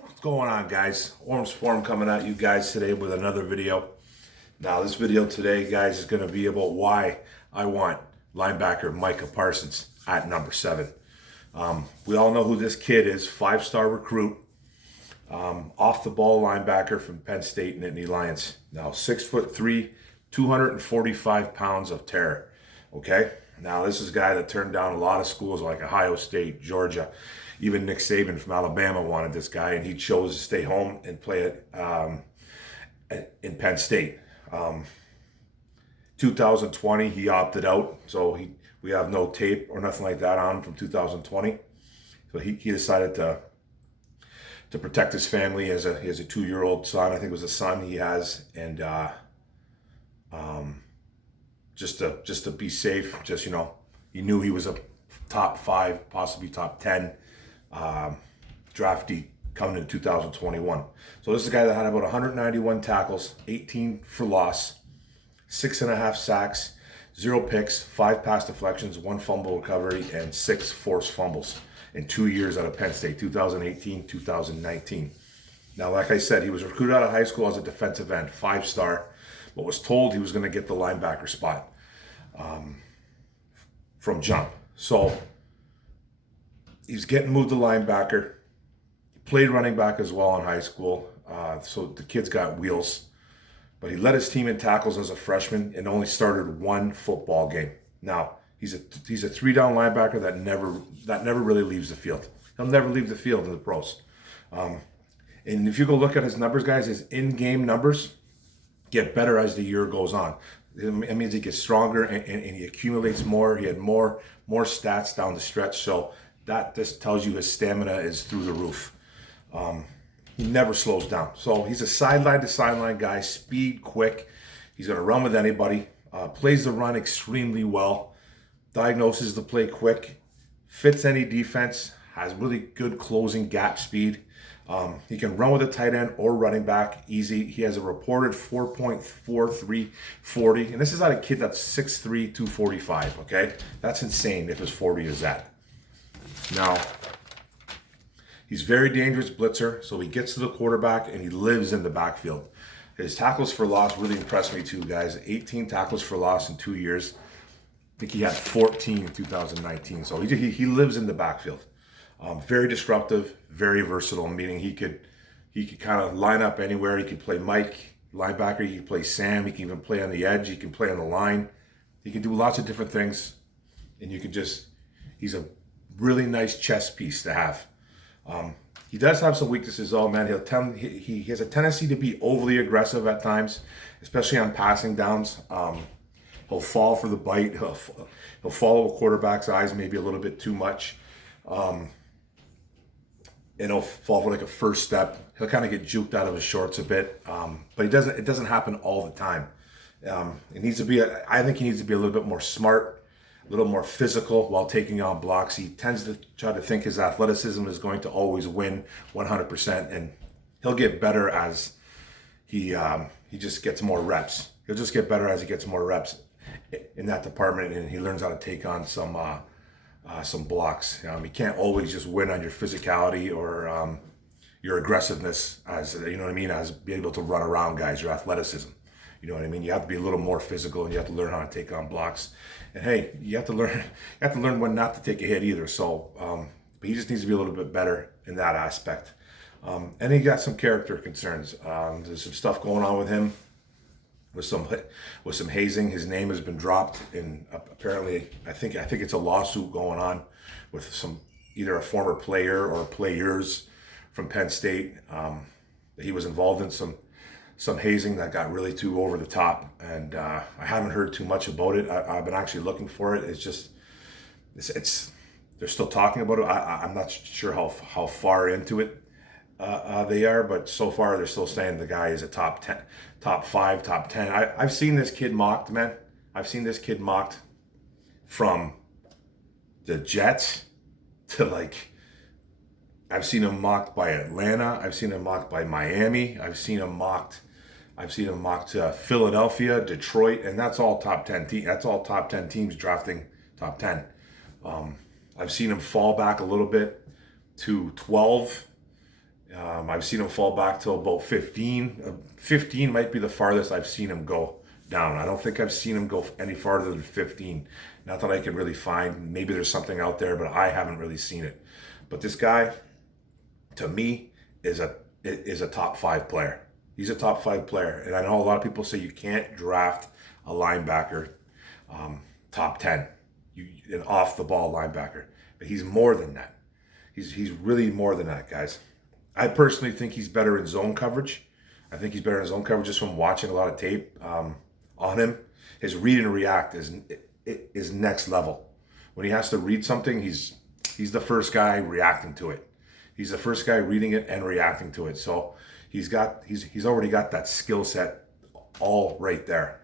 What's going on, guys? Orange Form coming at you guys today with another video. Now, this video today, guys, is going to be about why I want linebacker Micah Parsons at number 7. We all know who this kid is, 5-star recruit, off the ball linebacker from Penn State and Nittany Lions. Now, 6'3", 245 pounds of terror. Okay? Now, this is a guy that turned down a lot of schools like Ohio State, Georgia. Even Nick Saban from Alabama wanted this guy, and he chose to stay home and play it in Penn State. 2020, he opted out, so we have no tape or nothing like that on him from 2020. So he decided to protect his family. He has a 2-year-old son. I think it was a son he has, and just to be safe, he knew he was a top 5, possibly top 10 draftee coming into 2021. So this is a guy that had about 191 tackles, 18 for loss, 6.5 sacks, 0 picks, 5 pass deflections, 1 fumble recovery, and 6 forced fumbles in 2 years out of Penn State, 2018, 2019. Now, like I said, he was recruited out of high school as a defensive end, 5-star, but was told he was going to get the linebacker spot from jump. So he's getting moved to linebacker. He played running back as well in high school, so the kid's got wheels. But he led his team in tackles as a freshman and only started 1 football game. Now, he's a 3-down linebacker that never really leaves the field. He'll never leave the field in the pros. And if you go look at his numbers, guys, his in-game numbers get better as the year goes on. It means he gets stronger and he accumulates more. He had more stats down the stretch. So that just tells you his stamina is through the roof. He never slows down. So he's a sideline to sideline guy, speed, quick. He's going to run with anybody. Plays the run extremely well. Diagnoses the play quick. Fits any defense. Has really good closing gap speed. He can run with a tight end or running back easy. He has a reported 4.43 40. And this is not a kid that's 6'3", 245, okay? That's insane if his 40 is that. Now, he's very dangerous blitzer, so he gets to the quarterback and he lives in the backfield. His tackles for loss really impressed me too, guys. 18 tackles for loss in 2 years. I think he had 14 in 2019. So he lives in the backfield. Very disruptive, very versatile, meaning he could kind of line up anywhere. He could play Mike, linebacker. He could play Sam. He can even play on the edge. He can play on the line. He can do lots of different things, and he's a really nice chess piece to have. He does have some weaknesses, though, man. He has a tendency to be overly aggressive at times, especially on passing downs. He'll fall for the bite. He'll follow a quarterback's eyes maybe a little bit too much. And he'll fall for like a first step. He'll kind of get juked out of his shorts a bit, but it doesn't happen all the time. I think he needs to be a little bit more smart, a little more physical while taking on blocks. He tends to try to think his athleticism is going to always win 100%, and he'll get better as he just gets more reps. He'll just get better as he gets more reps in that department, and he learns how to take on some blocks. You can't always just win on your physicality or your aggressiveness, as you know what I mean, as be able to run around guys, your athleticism. You know what I mean? You have to be a little more physical, and you have to learn how to take on blocks. And hey, you have to learn when not to take a hit either. So, but he just needs to be a little bit better in that aspect. And he got some character concerns. There's some stuff going on with him. With some hazing. His name has been dropped, and apparently I think it's a lawsuit going on with either a former player or players from Penn State. He was involved in some hazing that got really too over the top, and I haven't heard too much about it. I've been actually looking for it. It's they're still talking about it. I'm not sure how far into it they are, but so far they're still saying the guy is a top 10, top 5, top 10. I've seen this kid mocked, man. I've seen this kid mocked from the Jets to I've seen him mocked by Atlanta. I've seen him mocked by Miami. I've seen him mocked to Philadelphia, Detroit, and that's all top 10 teams. That's all top 10 teams drafting top 10. I've seen him fall back a little bit to 12 I've seen him fall back to about 15. 15 might be the farthest I've seen him go down. I don't think I've seen him go any farther than 15. Not that I can really find. Maybe there's something out there, but I haven't really seen it. But this guy, to me, is a top 5 player. He's a top 5 player. And I know a lot of people say you can't draft a linebacker top 10, an off the ball linebacker. But he's more than that. He's really more than that, guys. I personally think he's better in zone coverage. I think he's better in zone coverage just from watching a lot of tape on him. His read and react is next level. When he has to read something, he's the first guy reacting to it. He's the first guy reading it and reacting to it. So he's already got that skill set all right there.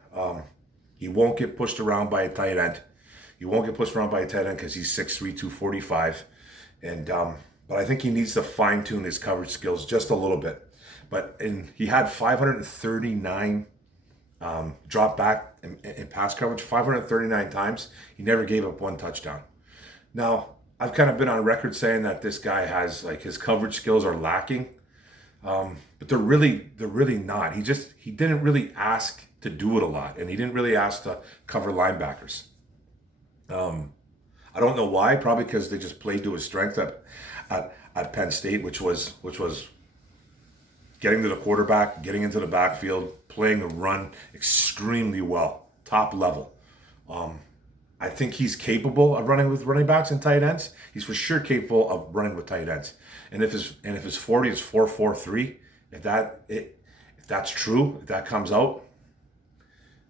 He won't get pushed around by a tight end. He won't get pushed around by a tight end because he's 6'3", 245. And but I think he needs to fine-tune his coverage skills just a little bit. But he had 539 drop back in pass coverage, 539 times. He never gave up one touchdown. Now, I've kind of been on record saying that this guy has, like, his coverage skills are lacking. But they're really not. He didn't really ask to do it a lot, and he didn't really ask to cover linebackers. I don't know why. Probably because they just played to his strength at Penn State, which was getting to the quarterback, getting into the backfield, playing the run extremely well, top level. I think he's capable of running with running backs and tight ends. He's for sure capable of running with tight ends. And if his 40 is 4.43, if that's true, if that comes out,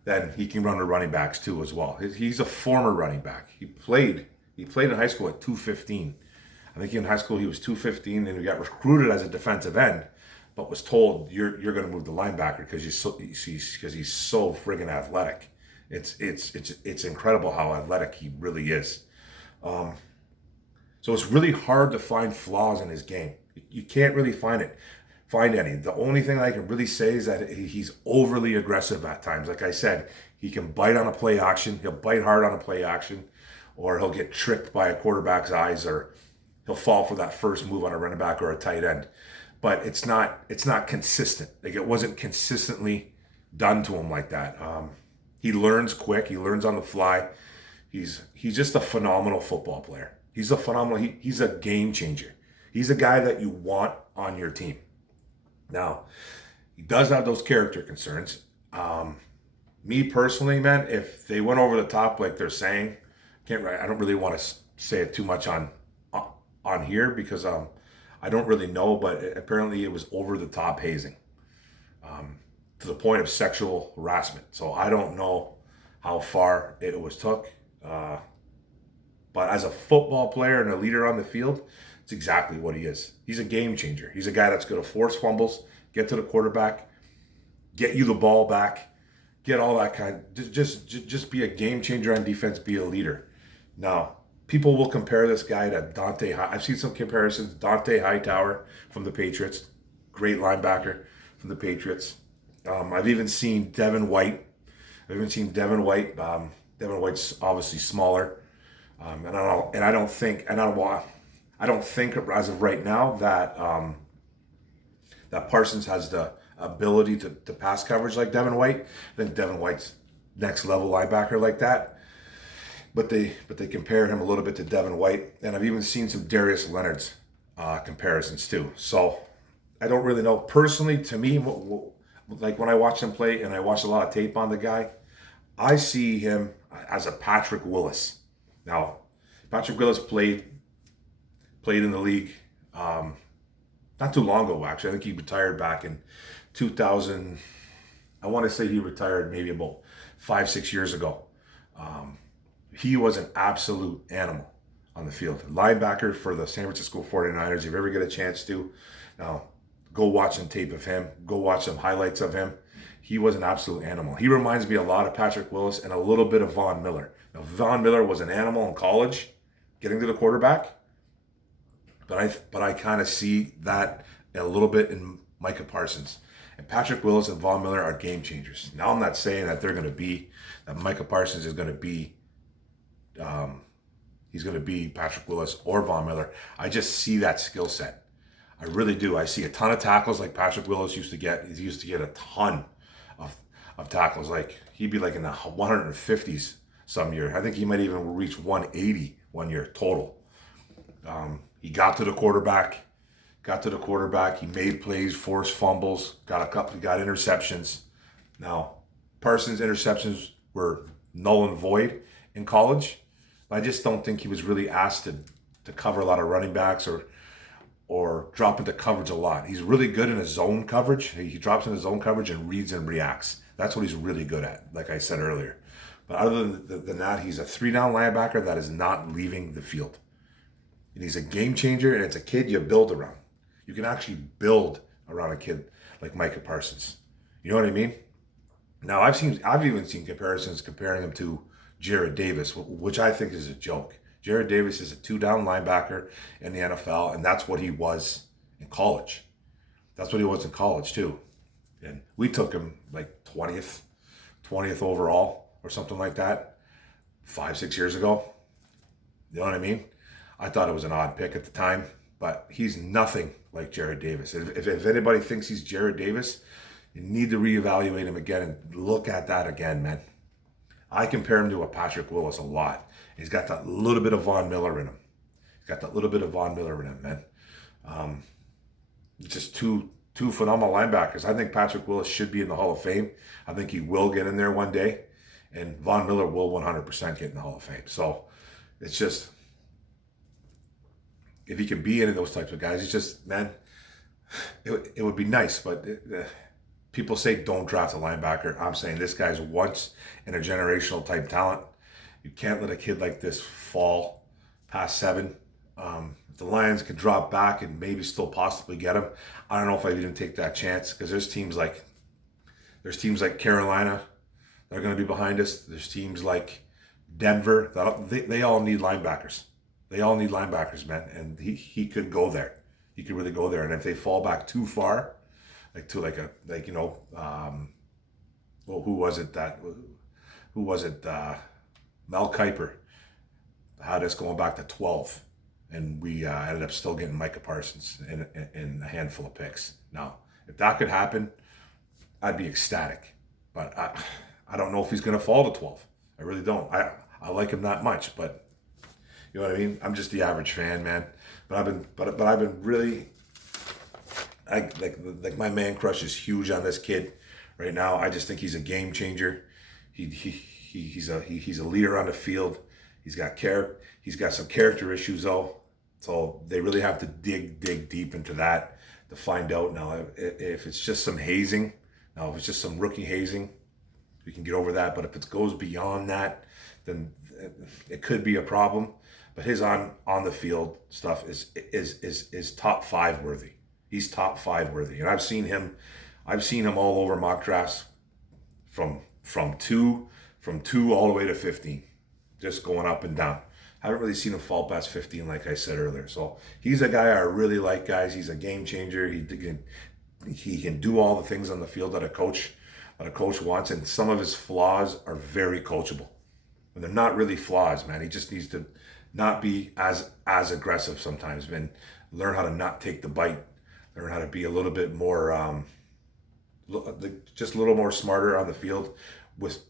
then he can run with running backs too as well. He's a former running back. He played in high school at 215. I think in high school he was 215, and he got recruited as a defensive end, but was told you're going to move to linebacker because he's so friggin' athletic. It's incredible how athletic he really is. So it's really hard to find flaws in his game. You can't really find any. The only thing I can really say is that he's overly aggressive at times. Like I said, he can bite on a play action. He'll bite hard on a play action, or he'll get tricked by a quarterback's eyes, or he'll fall for that first move on a running back or a tight end. But it's not consistent. Like, it wasn't consistently done to him like that. He learns quick. He learns on the fly. He's just a phenomenal football player. He's a game changer. He's a guy that you want on your team. Now, he does have those character concerns. Me personally, man, if they went over the top like they're saying, I don't really want to say it too much on here because I don't really know, but apparently it was over the top hazing to the point of sexual harassment. So I don't know how far it was took. But as a football player and a leader on the field, it's exactly what he is. He's a game changer. He's a guy that's going to force fumbles, get to the quarterback, get you the ball back, get all that kind. Just be a game changer on defense. Be a leader. Now, people will compare this guy to Dante. I've seen some comparisons. Dante Hightower from the Patriots, great linebacker from the Patriots. I've even seen Devin White. Devin White's obviously smaller, and I don't think as of right now that that Parsons has the ability to pass coverage like Devin White. I think Devin White's next level linebacker like that. But they compare him a little bit to Devin White, and I've even seen some Darius Leonard's comparisons too. So I don't really know. Personally, to me, like when I watch him play and I watch a lot of tape on the guy, I see him as a Patrick Willis. Now, Patrick Willis played in the league not too long ago, actually. I think he retired back in 2000. I want to say he retired maybe about 5-6 years ago. He was an absolute animal on the field. Linebacker for the San Francisco 49ers. If you ever get a chance to, now go watch some tape of him. Go watch some highlights of him. He was an absolute animal. He reminds me a lot of Patrick Willis and a little bit of Von Miller. Now, Von Miller was an animal in college, getting to the quarterback. But I kind of see that a little bit in Micah Parsons. And Patrick Willis and Von Miller are game changers. Now, I'm not saying that that Micah Parsons is going to be, he's going to be Patrick Willis or Von Miller. I just see that skill set. I really do. I see a ton of tackles like Patrick Willis used to get. He used to get a ton of tackles. Like he'd be like in the 150s some year. I think he might even reach 180 one year total. He got to the quarterback. He made plays, forced fumbles, got interceptions. Now, Parsons' interceptions were null and void in college. But I just don't think he was really asked to cover a lot of running backs or drop into coverage a lot. He's really good in his zone coverage. He drops in his zone coverage and reads and reacts. That's what he's really good at, like I said earlier. But other than that, he's a 3-down linebacker that is not leaving the field. And he's a game changer, and it's a kid you build around. You can actually build around a kid like Micah Parsons. You know what I mean? Now, I've even seen comparisons comparing him to Jarrad Davis, which I think is a joke. Jarrad Davis is a 2-down linebacker in the NFL, and that's what he was in college. That's what he was in college, too. And we took him like 20th overall or something like that 5-6 years ago. You know what I mean? I thought it was an odd pick at the time, but he's nothing like Jarrad Davis. If anybody thinks he's Jarrad Davis, you need to reevaluate him again and look at that again, man. I compare him to a Patrick Willis a lot. He's got that little bit of Von Miller in him. Man. Just two phenomenal linebackers. I think Patrick Willis should be in the Hall of Fame. I think he will get in there one day. And Von Miller will 100% get in the Hall of Fame. So it's just, if he can be any of those types of guys, it's just, man, it would be nice. But people say don't draft a linebacker. I'm saying this guy's once in a generational type talent. You can't let a kid like this fall past 7. If the Lions could drop back and maybe still possibly get him, I don't know if I'd even take that chance, because there's teams like Carolina that are going to be behind us. There's teams like Denver that they all need linebackers. They all need linebackers, man, and he could go there. He could really go there. And if they fall back too far, who was it? Mel Kiper had us going back to 12, and we ended up still getting Micah Parsons in a handful of picks. Now, if that could happen, I'd be ecstatic. But I don't know if he's going to fall to 12. I really don't. I like him that much, but you know what I mean? I'm just the average fan, man. But I've been really, like my man crush is huge on this kid right now. I just think he's a game changer. He's a leader on the field. He's got some character issues though. So they really have to dig deep into that to find out. Now, if it's just some hazing, if it's just some rookie hazing, we can get over that. But if it goes beyond that, then it could be a problem. But his on the field stuff is top 5 worthy. He's top 5 worthy, and I've seen him all over mock drafts from 2 all the way to 15, just going up and down. I haven't really seen him fall past 15, like I said earlier. So he's a guy I really like, guys. He's a game changer. He can do all the things on the field that a coach wants, and some of his flaws are very coachable. And they're not really flaws, man. He just needs to not be as aggressive sometimes, man. Learn how to not take the bite. Learn how to be a little bit more, just a little more smarter on the field with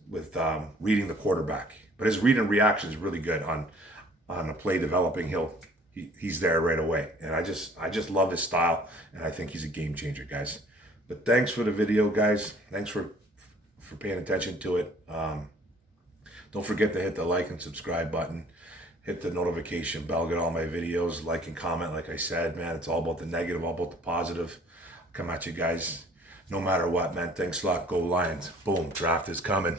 reading the quarterback. But his read and reaction is really good on a play developing. He's there right away, and I just love his style, and I think he's a game changer, guys. But thanks for the video, guys. Thanks for paying attention to it. Don't forget to hit the like and subscribe button. Hit the notification bell. Get all my videos. Like and comment. Like I said, man, it's all about the negative, all about the positive. Come at you guys no matter what, man. Thanks a lot. Go Lions. Boom. Draft is coming.